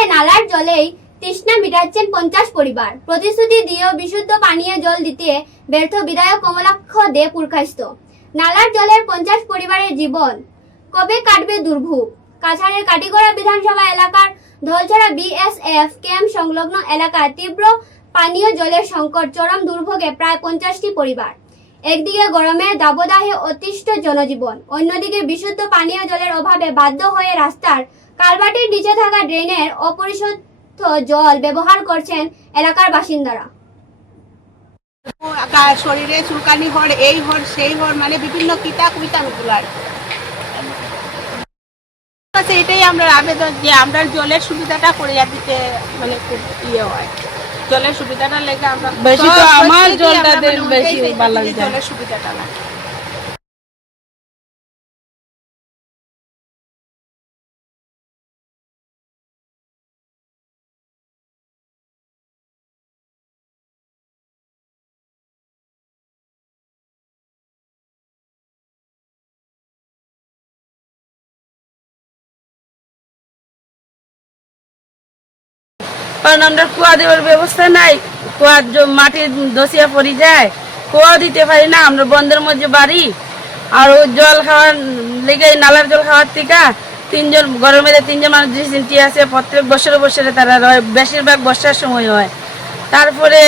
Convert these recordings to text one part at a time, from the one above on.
দাবদাহে নালার জলেই তৃষ্ণা মিটাচ্ছেন 50 পরিবার। প্রতিশ্রুতি দিয়েও বিশুদ্ধ পানীয় জল দিতে ব্যর্থ বিধায়ক কমলাক্ষ দে পুরকায়স্থ। নালার জলের 50 পরিবারের জীবন কবে কাটবে দুর্ভোগ? কাছাড়ের কাটিগড়া বিধানসভা এলাকার ধলছড়া বিএসএফ ক্যাম্প সংলগ্ন এলাকায় তীব্র পানীয় জলের সংকট, চরম দুর্ভোগে প্রায় 50টি পরিবার। একদিকে গরমের দাবদাহে অতিষ্ঠ জনজীবন, অন্যদিকে বিশুদ্ধ পানীয় জলের অভাবে বাধ্য হয়ে রাস্তার কালভার্টের নিচে থাকা ড্রেনের অপরিশুদ্ধ জল ব্যবহার করছেন এলাকার বাসিন্দারা। শরীরে চুলকানি হর, এই হর সেই হর, মানে বিভিন্ন কিতা কুইতা গুলার কাছে এটাই আমরা আবেদন যে আমরা জলের সুবিধাটা করে দিতে, মানে খুব ইয়ে হয়। জলের সুবিধাটা লেগে আমরা বেশি তো আমার জলটা বেশি ভালো লাগে, জলের সুবিধাটা লাগে। কারণ আমরা কুয়া দেওয়ার ব্যবস্থা নাই, কুয়ার মাটি দসিয়া পড়ে যায়, কুয়া দিতে পারি না। আমরা বন্ধের মধ্যে বাড়ি, আর জল খাওয়ার লেগে নালার জল খাওয়ার থেকে তিনজন গরমে 3জন মানুষ ডিসেন্টি আছে, প্রত্যেক বছরে বছরে তারা রয়, বেশিরভাগ বর্ষার সময় হয়। তারপরে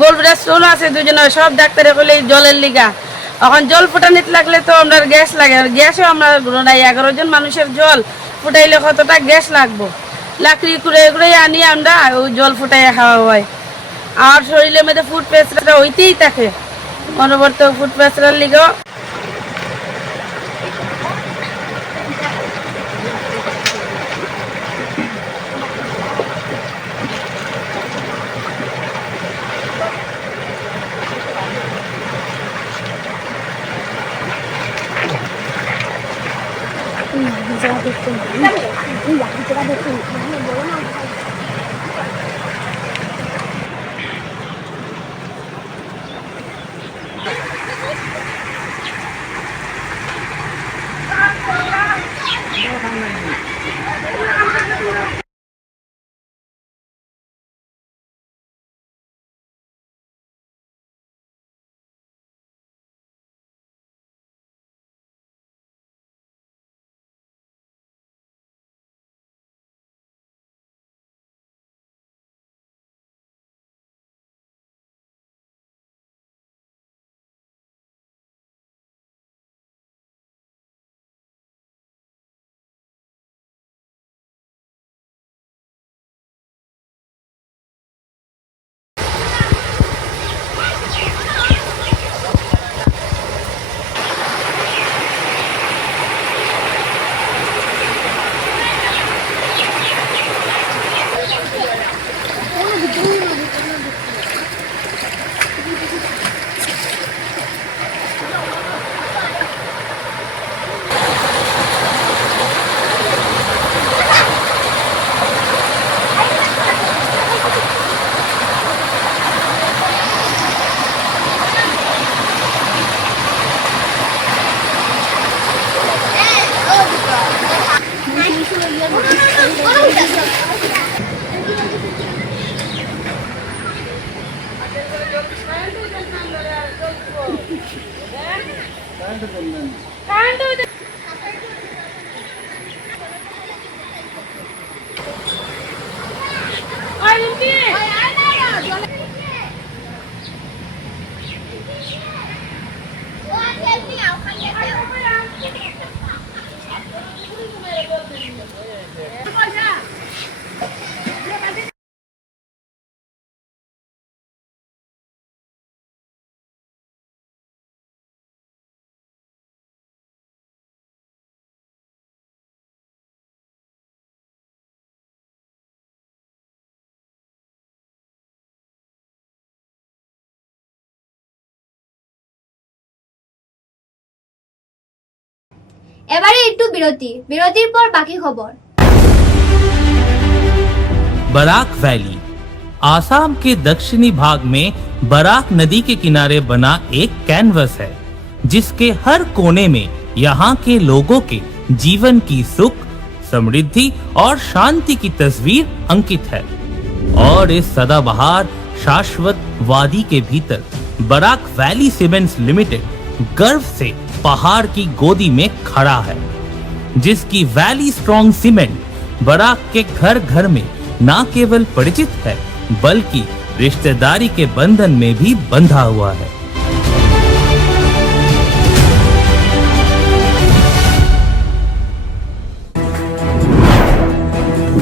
গোলব্লাডার স্টোন আছে 2জন, সব ডাক্তারে বলে জলের লিগা। এখন জল ফুটানিতে লাগলে তো আমরা গ্যাস লাগে, গ্যাসও আমরা 11জন মানুষের জল ফুটাইলে কতটা গ্যাস লাগবো। লাকড়ি কুড়ে কুড়ে আনি আমরা ওই জল ফুটাইয়া খাওয়া হয়। আর শরীরের মধ্যে ফুড প্রেসারটা হইতেই থাকে, অনবরত ফুড প্রেসারের লিগেও। এবারে একটু বিরতির পর বাকি খবর। बराक वैली आसाम के दक्षिणी भाग में बराक नदी के किनारे बना एक कैनवस है, जिसके हर कोने में यहाँ के लोगों के जीवन की सुख समृद्धि और शांति की तस्वीर अंकित है। और इस सदाबहार शाश्वत वादी के भीतर बराक वैली सीमेंट्स लिमिटेड गर्व से पहाड़ की गोदी में खड़ा है, जिसकी वैली स्ट्रॉन्ग सीमेंट बराक के घर घर में न केवल परिचित है बल्कि रिश्तेदारी के बंधन में भी बंधा हुआ है।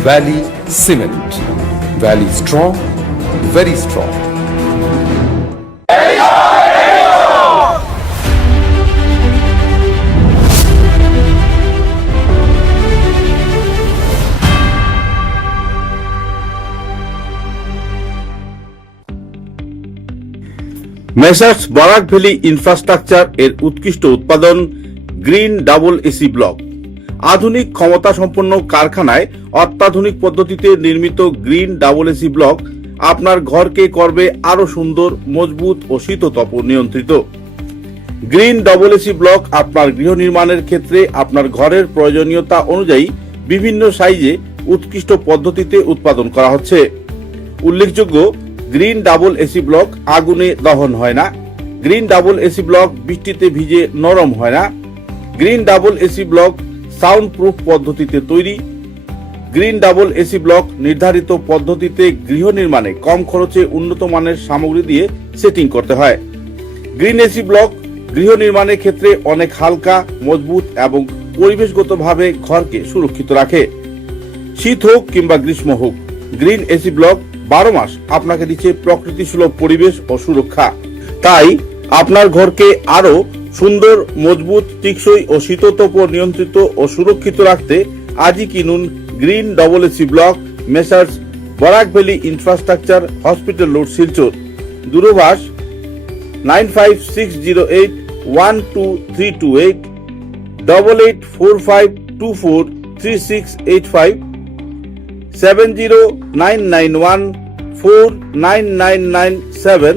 Valley Cement. Valley strong, very strong. Messrs Barak valley infrastructure এর উৎকৃষ্ট উৎপাদন গ্রিন ডাবল এসি ব্লক। আধুনিক ক্ষমতা সম্পন্ন কারখানায় অত্যাধুনিক পদ্ধতিতে নির্মিত গ্রিন ডাবল এসি ব্লক আপনার ঘরকে করবে আরো সুন্দর, মজবুত ও শীততাপ নিয়ন্ত্রিত। গ্রিন ডাবল এসি ব্লক আপনার গৃহ নির্মাণের ক্ষেত্রে আপনার ঘরের প্রয়োজনীয়তা অনুযায়ী বিভিন্ন সাইজে উৎকৃষ্ট পদ্ধতিতে উৎপাদন করা হচ্ছে। উল্লেখযোগ্য, গ্রিন ডাবল এসি ব্লক আগুনে দহন হয় না। গ্রিন ডাবল এসি ব্লক বৃষ্টিতে ভিজে নরম হয় না। Green double AC block sound proof পদ্ধতিতে তৈরি। গ্রিন ডাবল এসি ব্লক নির্ধারিত পদ্ধতিতে গৃহ নির্মাণে কম খরচে উন্নত মানের সামগ্রী দিয়ে সেটিং করতে হয়। গ্রিন এসি ব্লক গৃহ নির্মাণের ক্ষেত্রে অনেক হালকা, মজবুত এবং পরিবেশগতভাবে ঘরকে সুরক্ষিত রাখে। শীত হোক কিংবা গ্রীষ্ম হোক, গ্রিন এসি ব্লক 12 মাস আপনাকে দিচ্ছে প্রকৃতি সুলভ পরিবেশ ও সুরক্ষা। তাই আপনার ঘরকে আরো সুন্দর, মজবুত, টেকসই ও শীততাপ নিয়ন্ত্রিত ও সুরক্ষিত রাখতে আজই কিনুন green double AC block Messrs Barak valley infrastructure, hospital road, Silchar. দূরভাষ 9560812328, 8845243685, 70991499997,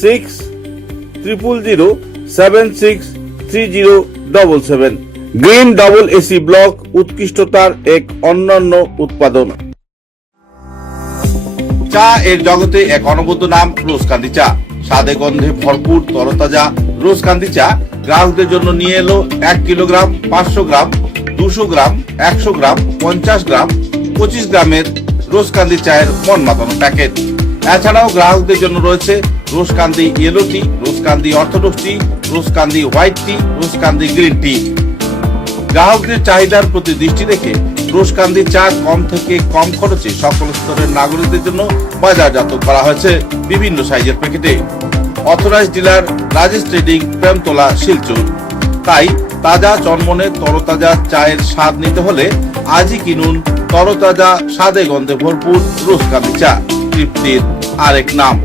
6000763077। গ্রিন ডাবল এসি ব্লক উৎকৃষ্টতার এক অনন্য উৎপাদন। চা এর জগতে এক অনবদ্য নাম রোজকান্দি চা। স্বাদে গন্ধে ভরপুর তরতাজা রোজকান্দি চা গ্রাহকদের জন্য নিয়ে এলো 1 কিলোগ্রাম, 500 গ্রাম, 200 গ্রাম, 100 গ্রাম, 50 গ্রাম, 25 গ্রামের রোজকান্দি চায়ের মন মাতানো প্যাকেট। এছাড়াও গ্রাহকদের জন্য রয়েছে রোজকান্দি ইয়েলো টি, রোজকান্দি অর্থোডক্স টি, রোজকান্দি হোয়াইট টি, রোজকান্দি গ্রিন টি। গ্রাহকদের চাহিদার প্রতি দৃষ্টি রেখে রোজকান্দি চা কম থেকে কম খরচে সকল স্তরের নাগরিকদের জন্য বাজারজাত করা হয়েছে বিভিন্ন সাইজের প্যাকেটে। Authorised dealer Rajesh trading, Premtala, Silchar. তাই তাজা চনমনে তরতাজা চায়ের স্বাদ নিতে হলে আজই কিনুন তরতাজা, স্বাদে গন্ধে ভরপুর রোজকান্দি চা, তৃপ্তির আরেক নাম।